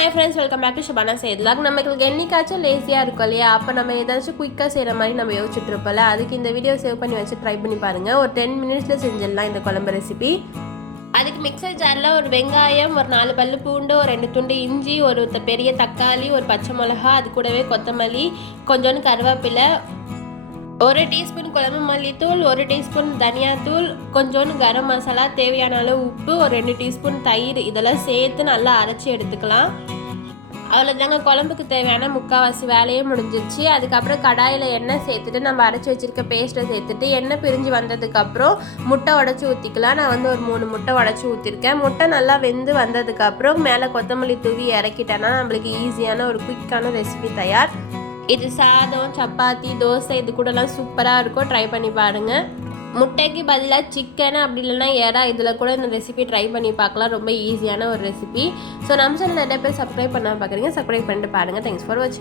Hi friends, welcome back to Shabana செய்யலாம். நமக்கு என்னைக்காச்சும் லேசியாக இருக்கும் இல்லையா, அப்போ நம்ம ஏதாச்சும் குயிக்காக செய்கிற மாதிரி நம்ம யோசிச்சுட்டு இருப்போம்ல. அதுக்கு இந்த வீடியோ சேவ் பண்ணி வச்சு ட்ரை பண்ணி பாருங்கள். ஒரு 10 மினிட்ஸில் செஞ்சிடலாம் இந்த குழம்பு ரெசிபி. அதுக்கு மிக்சர் ஜாரில் ஒரு வெங்காயம், ஒரு 4 பல்லு பூண்டு, ஒரு 2 துண்டு இஞ்சி, ஒரு பெரிய தக்காளி, ஒரு பச்சை மிளகா, அது கூடவே கொத்தமல்லி, கொஞ்சோண்டு கருவேப்பிலை, 1 டீஸ்பூன் குழம்பு மல்லித்தூள், 1 டீஸ்பூன் தனியாத்தூள், கொஞ்சோண்டு கரம் மசாலா, தேவையான அளவு உப்பு, ஒரு 2 டீஸ்பூன் தயிர், இதெல்லாம் சேர்த்து நல்லா அரைச்சி எடுத்துக்கலாம். அவ்வளோதாங்க, குழம்புக்கு தேவையான முக்கால்வாசி வேலையே முடிஞ்சிருச்சு. அதுக்கப்புறம் கடாயில் எண்ணெய் சேர்த்துட்டு நம்ம அரைச்சி வச்சுருக்க பேஸ்ட்டை சேர்த்துட்டு எண்ணெய் பிரிஞ்சு வந்ததுக்கப்புறம் முட்டை உடச்சி ஊற்றிக்கலாம். நான் வந்து ஒரு 3 முட்டை உடச்சி ஊற்றிருக்கேன். முட்டை நல்லா வெந்து வந்ததுக்கப்புறம் மேலே கொத்தமல்லி தூவி இறக்கிட்டேன்னா நம்மளுக்கு ஈஸியான ஒரு குயிக்கான ரெசிபி தயார். இது சாதம், சப்பாத்தி, தோசை இது கூடலாம் சூப்பராக இருக்கும். ட்ரை பண்ணி பாருங்கள். முட்டைக்கு பதிலாக சிக்கன் அப்படி இல்லைன்னா எறா இதில் கூட இந்த ரெசிபி ட்ரை பண்ணி பார்க்கலாம். ரொம்ப ஈஸியான ஒரு ரெசிபி. ஸோ நம்ம சேனல் நிறைய பேர் சப்ஸ்கிரைப் பண்ணாமல் பார்க்குறீங்க, சப்ஸ்கிரைப் பண்ணிட்டு பாருங்கள். தேங்க்ஸ் ஃபார் வாட்சிங்.